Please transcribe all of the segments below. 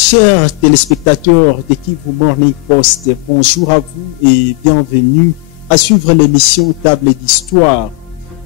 Chers téléspectateurs de Kivu Morning Post, bonjour à vous et bienvenue à suivre l'émission Table d'Histoire.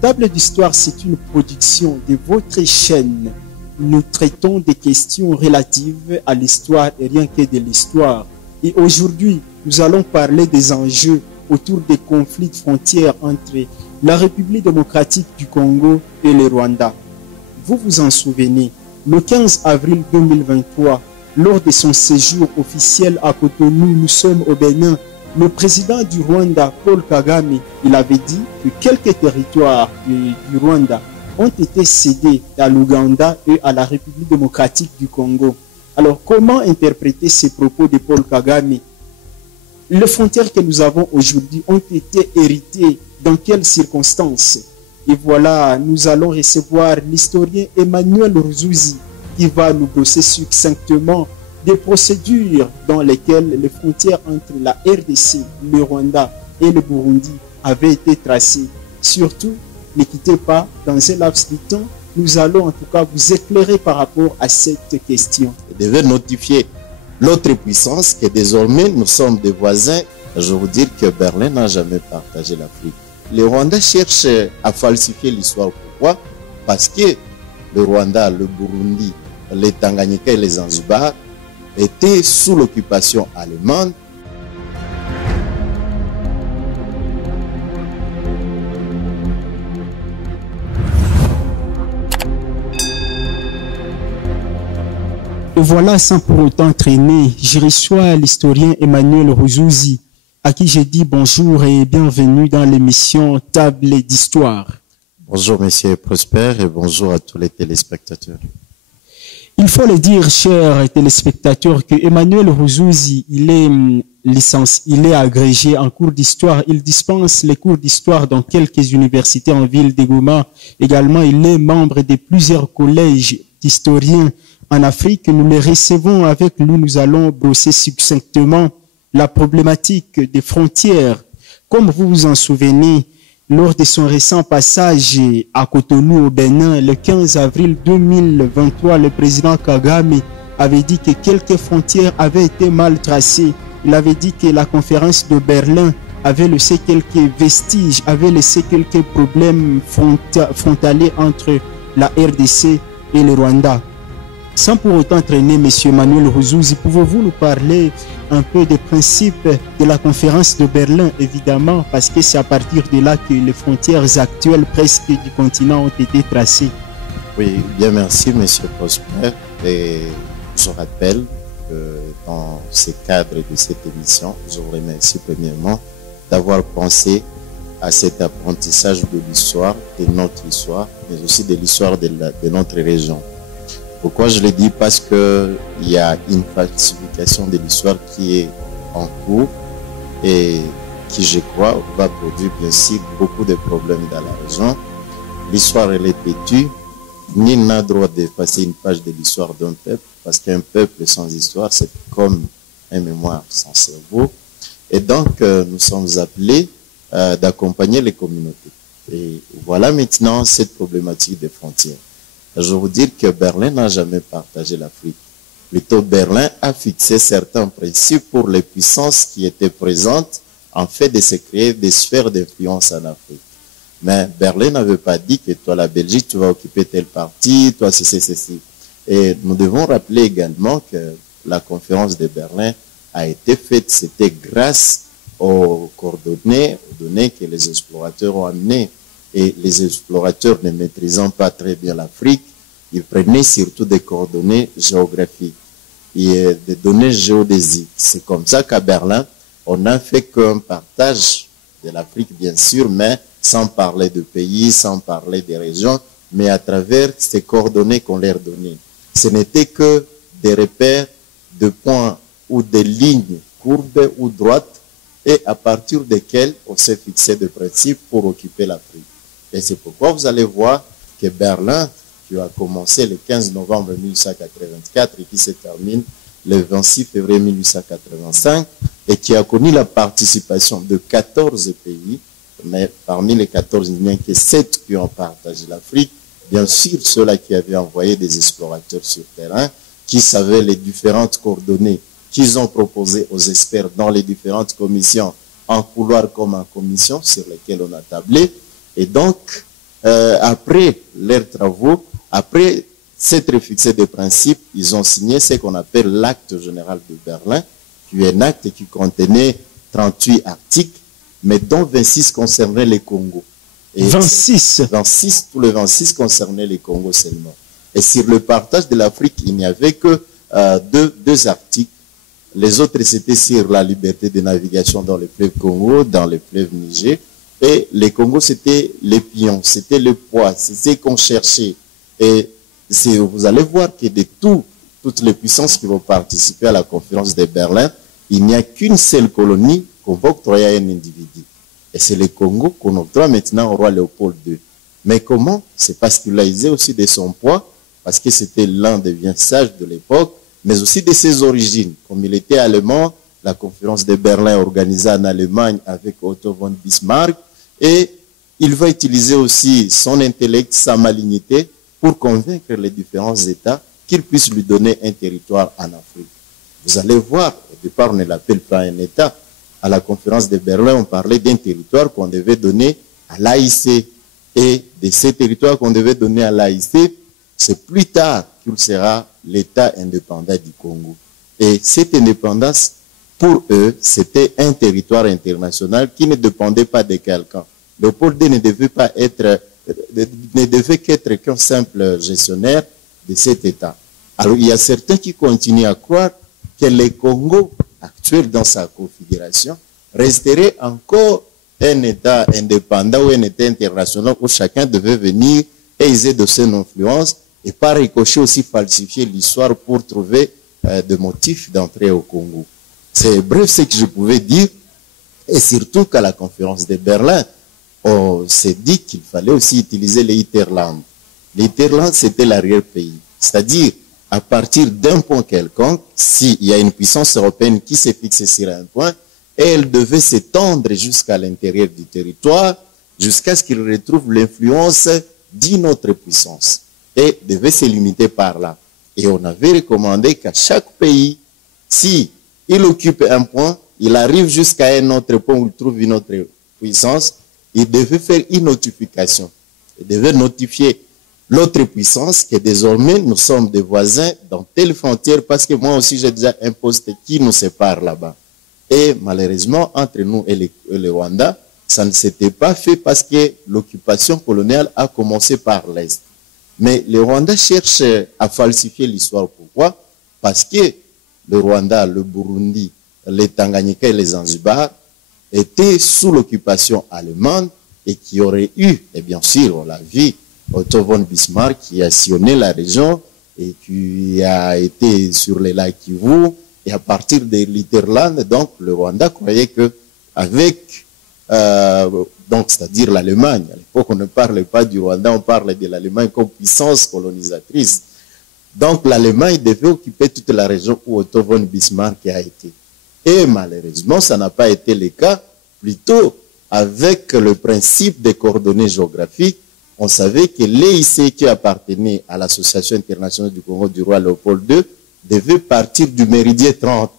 Table d'Histoire, c'est une production de votre chaîne. Nous traitons des questions relatives à l'histoire et rien que de l'histoire. Et aujourd'hui, nous allons parler des enjeux autour des conflits de frontières entre la République démocratique du Congo et le Rwanda. Vous vous en souvenez, le 15 avril 2023, lors de son séjour officiel à Cotonou, nous sommes au Bénin, le président du Rwanda, Paul Kagame, il avait dit que quelques territoires du Rwanda ont été cédés à l'Ouganda et à la République démocratique du Congo. Alors, comment interpréter ces propos de Paul Kagame? Les frontières que nous avons aujourd'hui ont été héritées dans quelles circonstances? Et voilà, nous allons recevoir l'historien Emmanuel Ruzouzi qui va nous brosser succinctement des procédures dans lesquelles les frontières entre la RDC, le Rwanda et le Burundi avaient été tracées. Surtout, ne quittez pas, dans un laps de temps, nous allons en tout cas vous éclairer par rapport à cette question. Vous devez notifier l'autre puissance que désormais nous sommes des voisins. Je vous dire que Berlin n'a jamais partagé l'Afrique. Les Rwandais cherchent à falsifier l'histoire. Pourquoi? Parce que le Rwanda, le Burundi, les Tanganyika et les Zanzibar étaient sous l'occupation allemande. Et voilà, sans pour autant traîner, je reçois l'historien Emmanuel Ruzouzi, à qui j'ai dit bonjour et bienvenue dans l'émission Table d'Histoire. Bonjour, monsieur Prosper, et bonjour à tous les téléspectateurs. Il faut le dire, chers téléspectateurs, que Emmanuel Ruzouzi, il est agrégé en cours d'histoire. Il dispense les cours d'histoire dans quelques universités en ville de Goma. Également, il est membre de plusieurs collèges d'historiens en Afrique. Nous les recevons avec lui. Nous allons brosser succinctement la problématique des frontières. Comme vous vous en souvenez, lors de son récent passage à Cotonou au Bénin, le 15 avril 2023, le président Kagame avait dit que quelques frontières avaient été mal tracées. Il avait dit que la conférence de Berlin avait laissé quelques vestiges, avait laissé quelques problèmes frontaliers entre la RDC et le Rwanda. Sans pour autant traîner, M. Emmanuel Ruzouzi, pouvez-vous nous parler un peu des principes de la conférence de Berlin, évidemment, parce que c'est à partir de là que les frontières actuelles presque du continent ont été tracées. Oui, bien merci, M. Prosper. Et je rappelle que dans ce cadre de cette émission, je vous remercie premièrement d'avoir pensé à cet apprentissage de l'histoire, de notre histoire, mais aussi de l'histoire de notre région. Pourquoi je le dis? Parce qu'il y a une falsification de l'histoire qui est en cours et qui, je crois, va produire bien sûr beaucoup de problèmes dans la région. L'histoire, elle est têtue. Nul n'a droit d'effacer une page de l'histoire d'un peuple, parce qu'un peuple sans histoire, c'est comme un mémoire sans cerveau. Et donc, nous sommes appelés d'accompagner les communautés. Et voilà maintenant cette problématique des frontières. Je veux dire que Berlin n'a jamais partagé l'Afrique. Plutôt, Berlin a fixé certains principes pour les puissances qui étaient présentes en fait de se créer des sphères d'influence en Afrique. Mais Berlin n'avait pas dit que toi, la Belgique, tu vas occuper tel parti, toi, ceci. Et nous devons rappeler également que la conférence de Berlin a été faite, c'était grâce aux coordonnées, aux données que les explorateurs ont amenées. Et les explorateurs ne maîtrisant pas très bien l'Afrique, ils prenaient surtout des coordonnées géographiques et des données géodésiques. C'est comme ça qu'à Berlin, on n'a fait qu'un partage de l'Afrique, bien sûr, mais sans parler de pays, sans parler des régions, mais à travers ces coordonnées qu'on leur donnait. Ce n'était que des repères de points ou des lignes courbes ou droites, et à partir desquelles on s'est fixé des principes pour occuper l'Afrique. Et c'est pourquoi vous allez voir que Berlin, qui a commencé le 15 novembre 1884 et qui se termine le 26 février 1885, et qui a connu la participation de 14 pays, mais parmi les 14, il n'y a que 7 qui ont partagé l'Afrique. Bien sûr, ceux-là qui avaient envoyé des explorateurs sur terrain, qui savaient les différentes coordonnées qu'ils ont proposées aux experts dans les différentes commissions, en couloir comme en commission, sur lesquelles on a tablé. Et donc, après leurs travaux, après s'être fixé des principes, ils ont signé ce qu'on appelle l'acte général de Berlin, qui est un acte qui contenait 38 articles, mais dont 26 concernaient les Congos. Et 26 tous les 26 concernaient les Congos seulement. Et sur le partage de l'Afrique, il n'y avait que deux articles. Les autres, c'était sur la liberté de navigation dans le fleuve Congo, dans le fleuve Niger. Et les Congos, c'était les pions, c'était le poids, c'est ce qu'on cherchait. Et vous allez voir que de toutes les puissances qui vont participer à la conférence de Berlin, il n'y a qu'une seule colonie qu'on va octroyer à un individu. Et c'est le Congo qu'on octroie maintenant au roi Léopold II. Mais comment? C'est parce qu'il a usé aussi de son poids, parce que c'était l'un des bien sages de l'époque, mais aussi de ses origines. Comme il était allemand, la conférence de Berlin organisée en Allemagne avec Otto von Bismarck, et il va utiliser aussi son intellect, sa malignité, pour convaincre les différents États qu'ils puissent lui donner un territoire en Afrique. Vous allez voir, au départ, on ne l'appelle pas un État. À la conférence de Berlin, on parlait d'un territoire qu'on devait donner à l'AIC. Et de ces territoires qu'on devait donner à l'AIC, c'est plus tard qu'il sera l'État indépendant du Congo. Et cette indépendance, pour eux, c'était un territoire international qui ne dépendait pas de quelqu'un. Léopold II ne devait qu'être qu'un simple gestionnaire de cet État. Alors, il y a certains qui continuent à croire que le Congo actuel dans sa configuration resterait encore un État indépendant ou un État international où chacun devait venir et user de son influence et par ricochet aussi falsifier l'histoire pour trouver des motifs d'entrée au Congo. C'est bref ce que je pouvais dire, et surtout qu'à la conférence de Berlin, on s'est dit qu'il fallait aussi utiliser les Hinterland. Les Hinterland, c'était l'arrière-pays. C'est-à-dire, à partir d'un point quelconque, s'il y a une puissance européenne qui s'est fixée sur un point, et elle devait s'étendre jusqu'à l'intérieur du territoire, jusqu'à ce qu'il retrouve l'influence d'une autre puissance, et devait se limiter par là. Et on avait recommandé qu'à chaque pays, si il occupe un point, il arrive jusqu'à un autre point où il trouve une autre puissance, il devait faire une notification. Il devait notifier l'autre puissance que désormais nous sommes des voisins dans telle frontière parce que moi aussi j'ai déjà un poste qui nous sépare là-bas. Et malheureusement, entre nous et le Rwanda, ça ne s'était pas fait parce que l'occupation coloniale a commencé par l'Est. Mais le Rwanda cherche à falsifier l'histoire. Pourquoi? Parce que le Rwanda, le Burundi, les Tanganyika et les Zanzibar étaient sous l'occupation allemande et qui auraient eu, et bien sûr, on l'a vu, Otto von Bismarck qui a sillonné la région et qui a été sur les lacs Kivu, et à partir de l'Hinterland, donc le Rwanda croyait que avec, donc c'est-à-dire l'Allemagne, à l'époque on ne parlait pas du Rwanda, on parlait de l'Allemagne comme puissance colonisatrice. Donc l'Allemagne devait occuper toute la région où Otto von Bismarck a été. Et malheureusement, ça n'a pas été le cas. Plutôt, avec le principe des coordonnées géographiques, on savait que l'EIC qui appartenait à l'Association internationale du Congo du roi Léopold II devait partir du méridien 30,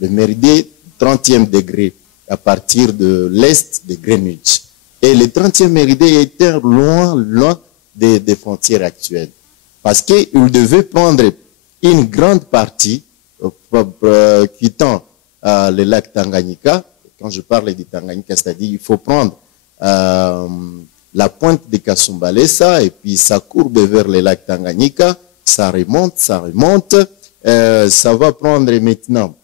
le méridien 30e degré, à partir de l'est de Greenwich. Et le 30e méridien était loin des frontières actuelles. Parce qu'il devait prendre une grande partie, quittant le lac Tanganyika. Quand je parle du Tanganyika, c'est-à-dire il faut prendre la pointe de Kasumbalesa et puis ça courbe vers le lac Tanganyika, ça remonte, ça va prendre maintenant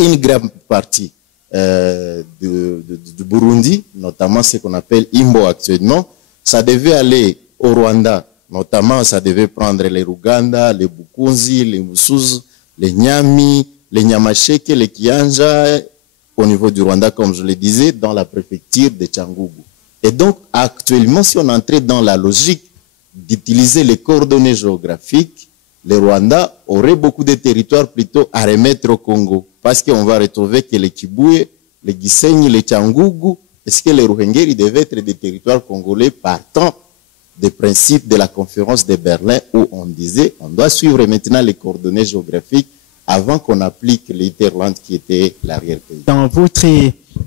une grande partie du Burundi, notamment ce qu'on appelle Imbo actuellement. Ça devait aller au Rwanda, notamment ça devait prendre les Ruganda, les Bukunzi, les Musuzu, les Nyami, les Nyamasheke, les Kianja, au niveau du Rwanda, comme je le disais, dans la préfecture de Tchangougou. Et donc, actuellement, si on entrait dans la logique d'utiliser les coordonnées géographiques, le Rwanda aurait beaucoup de territoires plutôt à remettre au Congo. Parce qu'on va retrouver que les Kiboué, les Gisenyi, les Tchangougou, est-ce que les Ruhengeri devaient être des territoires congolais partant des principes de la conférence de Berlin où on disait on doit suivre maintenant les coordonnées géographiques avant qu'on applique l'Interland qui était l'arrière-pays. Dans votre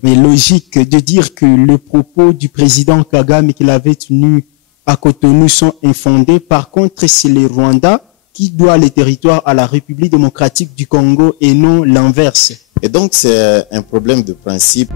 logique de dire que le propos du président Kagame qu'il avait tenu à Cotonou sont infondés, par contre c'est le Rwanda qui doit les territoires à la République démocratique du Congo et non l'inverse. Et donc c'est un problème de principe.